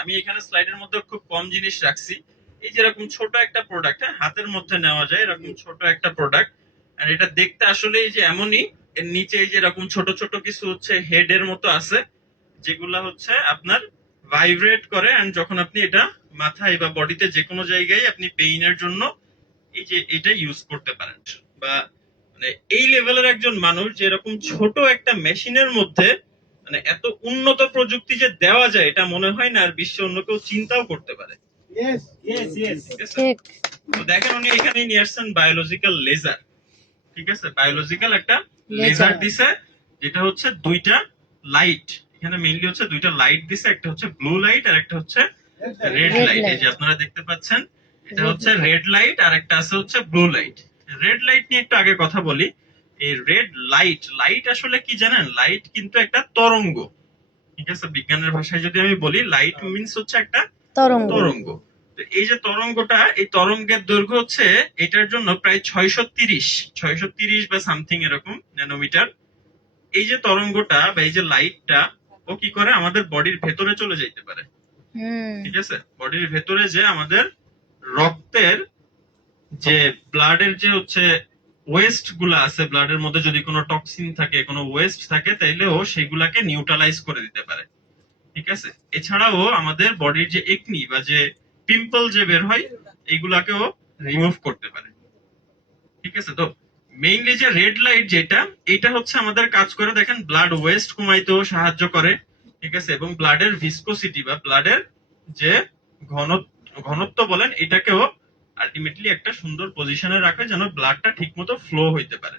আমি এখানে স্লাইডের মধ্যে খুব কম জিনিস রাখছি। এই যেরকম ছোট একটা প্রোডাক্ট, হ্যাঁ, হাতের মধ্যে নেওয়া যায় এরকম ছোট একটা প্রোডাক্ট। আর এটা দেখতে আসলে এই যে এমনই, এর নিচে এই যে এরকম ছোট ছোট কিছু হচ্ছে হেড এর মতো আছে, যেগুলা হচ্ছে আপনার ভাইব্রেট করে, এন্ড যখন আপনি এটা মাথায় বা বডিতে যে কোনো জায়গায় আপনি পেইনের জন্য এই যে এটা ইউজ করতে পারেন। বা মানে এই লেভেলের একজন মানুষ যে এরকম ছোট একটা মেশিনের মধ্যে মানে এত উন্নত প্রযুক্তি যে দেওয়া যায়, এটা মনে হয় না আর বিশ্বে অন্য কেউ চিন্তাও করতে পারে। ঠিক আছে? ঠিক। তো দেখেন উনি এখানেই নিয়ে আসছেন বায়োলজিক্যাল লেজার। ঠিক আছে, বায়োলজিক্যাল একটা Laser. লেজার দিছে, যেটা হচ্ছে দুইটা লাইট, এখানে মেইনলি হচ্ছে দুইটা লাইট দিছে, একটা হচ্ছে ব্লু লাইট আর একটা হচ্ছে রেড Red লাইট। এই light. যে আপনারা দেখতে পাচ্ছেন, এটা Red হচ্ছে light. রেড লাইট আর একটা আছে হচ্ছে ব্লু লাইট। রেড লাইট নিয়ে একটু আগে কথা বলি। এই রেড লাইট, লাইট আসলে কি জানেন? লাইট কিন্তু একটা তরঙ্গ। ঠিক আছে, বিজ্ঞানের ভাষায় যদি আমি বলি, লাইট মিন্স হচ্ছে একটা তরঙ্গ। তরঙ্গ। তো এই যে তরঙ্গটা, এই তরঙ্গের দৈর্ঘ্য হচ্ছে এটার জন্য প্রায় 630 বা সামথিং এরকম ন্যানোমিটার। এই যে তরঙ্গটা বা এই যে লাইটটা, ও কি করে আমাদের বডির ভেতরে চলে যাইতে পারে। ঠিক আছে, বডির ভেতরে যে আমাদের রক্তের যে ব্লাডের যে হচ্ছে ওয়েস্ট গুলা আছে, ব্লাডের মধ্যে যদি কোনো টক্সিন থাকে, কোনো ওয়েস্ট থাকে, তাইলে ও সেগুলাকে নিউট্রালাইজ করে দিতে পারে। ঠিক আছে, এছাড়াও আমাদের বডির যে একনি বা যে পিম্পল যে বের হয়, এইগুলাকেও রিমুভ করতে পারে। ঠিক আছে, তো মেইনলি যে রেড লাইট যেটা, এটা হচ্ছে আমাদের কাজ করে দেখেন ব্লাড ওয়েস্ট কমাইতেও সাহায্য করে। ঠিক আছে, এবং ব্লাডের ভিসকোসিটি বা ব্লাডের যে ঘনত্ব বলেন, এটাকেও আলটিমেটলি একটা সুন্দর পজিশনে রাখে, যেন ব্লাডটা ঠিকমতো ফ্লো হইতে পারে।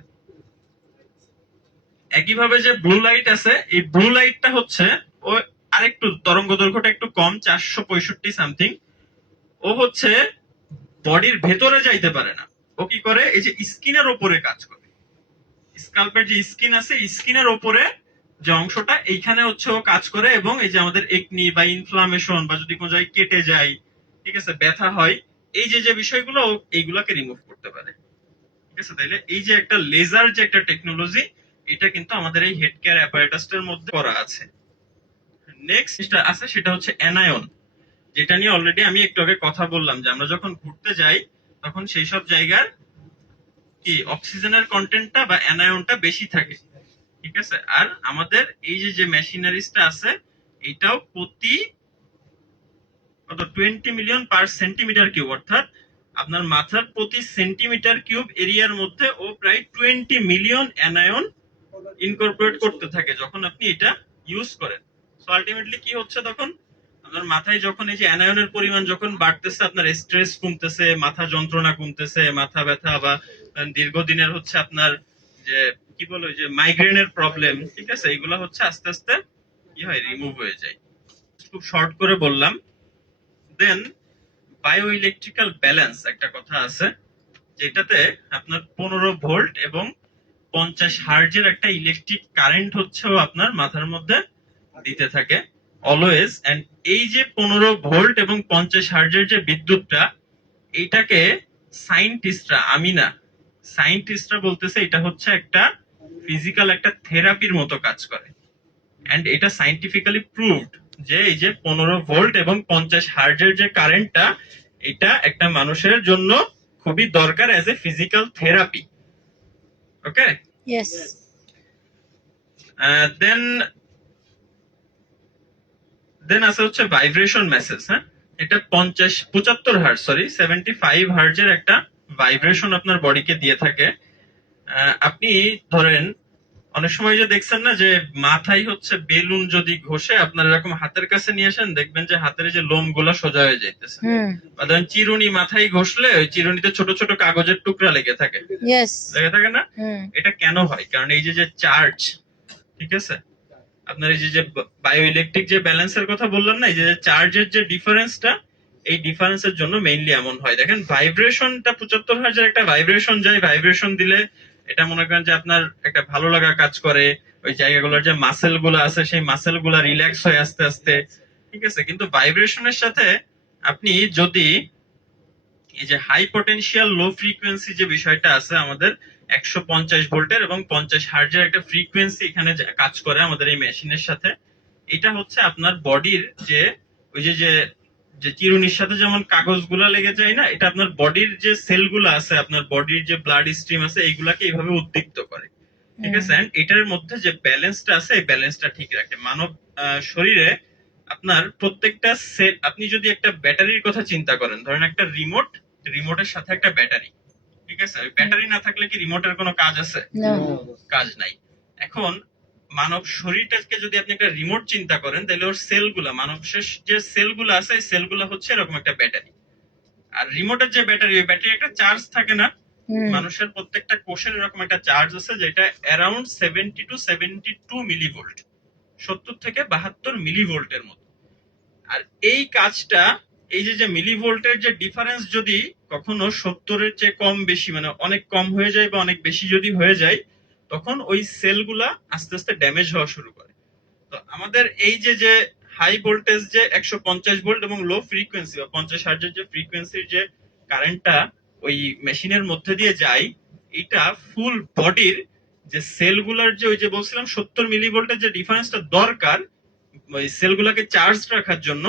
একইভাবে যে ব্লু লাইট আছে, এই ব্লু লাইটটা হচ্ছে ও আরেকটু তরঙ্গ দৈর্ঘ্যটা একটু কম, 465 সামথিং। ও হচ্ছে বডির ভেতরে যাইতে পারে না। ও কি করে? এই যে স্কিনের উপরে কাজ করে। স্কাল্পের যে স্কিন আছে, স্কিনের উপরে যে অংশটা, এইখানে হচ্ছে ও কাজ করে, এবং এই যে আমাদের একনি বা ইনফ্লামেশন বা যদি কোনো জায়গায় কেটে যায়, ঠিক আছে, ব্যথা হয়, এই যে যে বিষয়গুলো ও এইগুলাকে রিমুভ করতে পারে। ঠিক আছে, তাইলে এই যে একটা লেজার যে একটা টেকনোলজি, এটা কিন্তু আমাদের এই হেড কেয়ার অ্যাপারেটাসটার মধ্যে করা আছে। নেক্সট যেটা আছে সেটা হচ্ছে অ্যানায়ন, যেটা নিয়ে অলরেডি আমি একটু আগে কথা বললাম, যে আমরা যখন ঘুরতে যাই তখন সেই সব জায়গার কি অক্সিজেনের কন্টেন্টটা বা অ্যানায়নটা বেশি থাকে। ঠিক আছে, আর আমাদের এই যে যে মেশিনারিজটা আছে, এটাও প্রতি কত 20 মিলিয়ন পার সেন্টিমিটার কিউব, অর্থাৎ আপনার মাথার প্রতি সেন্টিমিটার কিউব এরিয়ার মধ্যে ও প্রায় 20 মিলিয়ন অ্যানায়ন ইনকর্পোরেট করতে থাকে যখন আপনি এটা ইউজ করেন। সো আলটিমেটলি কি হচ্ছে, তখন আপনার মাথায় যখন এই যে অ্যানায়নের পরিমাণ যখন বাড়তেছে, আপনার স্ট্রেস কমতেছে, মাথা যন্ত্রণা কমতেছে, মাথা ব্যথা বা দীর্ঘদিনের হচ্ছে আপনার যে কি বলে যে মাইগ্রেনের প্রবলেম, ঠিক আছে, এগুলো হচ্ছে আস্তে আস্তে কি হয়, রিমুভ হয়ে যায়। খুব শর্ট করে বললাম। দেন বায়ো ইলেকট্রিক্যাল ব্যালেন্স একটা কথা আছে, যেটাতে আপনার 15 ভোল্ট এবং 50 হার্জের একটা ইলেকট্রিক কারেন্ট হচ্ছে আপনার মাথার মধ্যে দিতে থাকে অলওয়েজ। এন্ড এই যে 15 ভোল্ট এবং 50 হার্জের যে বিদ্যুৎটা, এইটাকে সায়েন্টিস্টরা, আমি না, সায়েন্টিস্টরা বলতেছে এটা হচ্ছে একটা ফিজিক্যাল একটা থেরাপির মতো কাজ করে। এন্ড এটা সায়েন্টিফিক্যালি প্রুভড যে এই যে 15 ভোল্ট এবং 50 হার্জের যে কারেন্টটা, এটা একটা মানুষের জন্য খুবই দরকার as a physical therapy. Okay, Yes. দেন দেন আছে হচ্ছে ভাইব্রেশন মেসেজ। হ্যাঁ, এটা 75 হার্জ, সরি 75 হার্জের একটা ভাইব্রেশন আপনার বডিকে দিয়ে থাকে। আপনি ধরেন অনেক সময় যে দেখছেন না, যে মাথায় হচ্ছে বেলুন যদি ঘষে আপনার এরকম হাতের কাছে নিয়ে আসেন, দেখবেন যে হাতের যে লোম গুলা সোজা হয়ে যাইতেছে। বা ধরেন চিরুনি মাথায় ঘষলে ওই চিরুনিতে ছোট ছোট কাগজের টুকরা লেগে থাকে, Yes. লেগে থাকে না? এটা কেন হয়? কারণ এই যে যে চার্জ, ঠিক আছে, আপনার এই যে বায়ো ইলেকট্রিক যে ব্যালেন্সের কথা বললাম না, এই যে চার্জের যে ডিফারেন্সটা, এই ডিফারেন্সের জন্য মেইনলি এমন হয়। দেখেন ভাইব্রেশনটা 75 হার্জের একটা ভাইব্রেশন যায়, ভাইব্রেশন দিলে এটা মনে করেন যে আপনার একটা ভালো লাগা কাজ করে, ওই জায়গাগুলোর যে মাসেল গুলো আছে সেই মাসেল গুলা রিল্যাক্স হয় আস্তে আস্তে। ঠিক আছে, কিন্তু ভাইব্রেশনের সাথে আপনি যদি এই যে হাই পটেনশিয়াল লো ফ্রিকোয়েন্সি যে বিষয়টা আছে, আমাদের 150 ভোল্টের এবং 50 হার্জের একটা ফ্রিকোয়েন্সি এখানে কাজ করে আমাদের এই মেশিনের সাথে। এটা হচ্ছে আপনার বডির যে ওই যে যে যে চিরুনির সাথে যেমন কাগজগুলা লেগে যায় না, এটা আপনার বডির যে সেলগুলো আছে, আপনার বডির যে ব্লাড স্ট্রিম আছে, এইগুলাকে এইভাবে উদ্দীপ্ত করে। ঠিক আছে, and এটার মধ্যে যে ব্যালেন্সটা আছে এই ব্যালেন্সটা ঠিক রাখে। মানব শরীরে আপনার প্রত্যেকটা সেল, আপনি যদি একটা ব্যাটারির কথা চিন্তা করেন, ধরেন একটা রিমোটের সাথে একটা ব্যাটারি, ঠিক আছে, ওই ব্যাটারি না থাকলে কি রিমোটের কোনো কাজ আছে? না। কাজ নাই। এখন মানব শরীরটাকে যদি আপনি একটা রিমোট চিন্তা করেন, তাহলে ওর সেলগুলা, মানবের যে সেলগুলো আছে এই সেলগুলো হচ্ছে এরকম একটা ব্যাটারি। আর রিমোটের যে ব্যাটারি, ওই ব্যাটারি একটা চার্জ থাকে না? মানুষের প্রত্যেকটা কোষের এরকম একটা চার্জ আছে, যেটা অ্যারাউন্ড 70 টু 72 মিলিভোল্ট, 70 থেকে 72 মিলিভোল্টের মতো। আর এই কাজটা, এই যে যে মিলিভোল্টের যে ডিফারেন্স যদি কখনো 70-এর চেয়ে কম বেশি, মানে অনেক কম হয়ে যায় বা অনেক বেশি যদি হয়ে যায়, তখন ওই সেলগুলা আস্তে আস্তে ড্যামেজ হওয়া শুরু করে। তো আমাদের এই যে যে হাই ভোল্টেজ যে 150 ভোল্ট এবং লো ফ্রিকোয়েন্সি বা 50 হার্টজের যে ফ্রিকোয়েন্সির যে কারেন্টটা ওই মেশিনের মধ্যে দিয়ে যায়, এটা ফুল বডির যে সেলগুলার যে ওই যে বলছিলাম 70 মিলিভোল্টের যে ডিফারেন্সটা দরকার ওই সেলগুলোকে চার্জ রাখার জন্য,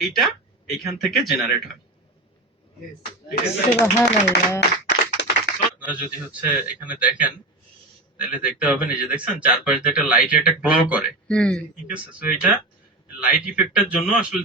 এটা এখান থেকে জেনারেট হয়। ঠিক আছে, সুবহানাল্লাহ। তো আপনারা যদি হচ্ছে এখানে দেখেন, তাহলে দেখতে পাবেন এই যে দেখছেন চারপাশে একটা লাইটের একটা গ্লো করে। ঠিক আছে, তো এটা লাইট ইফেক্টের জন্য আসলে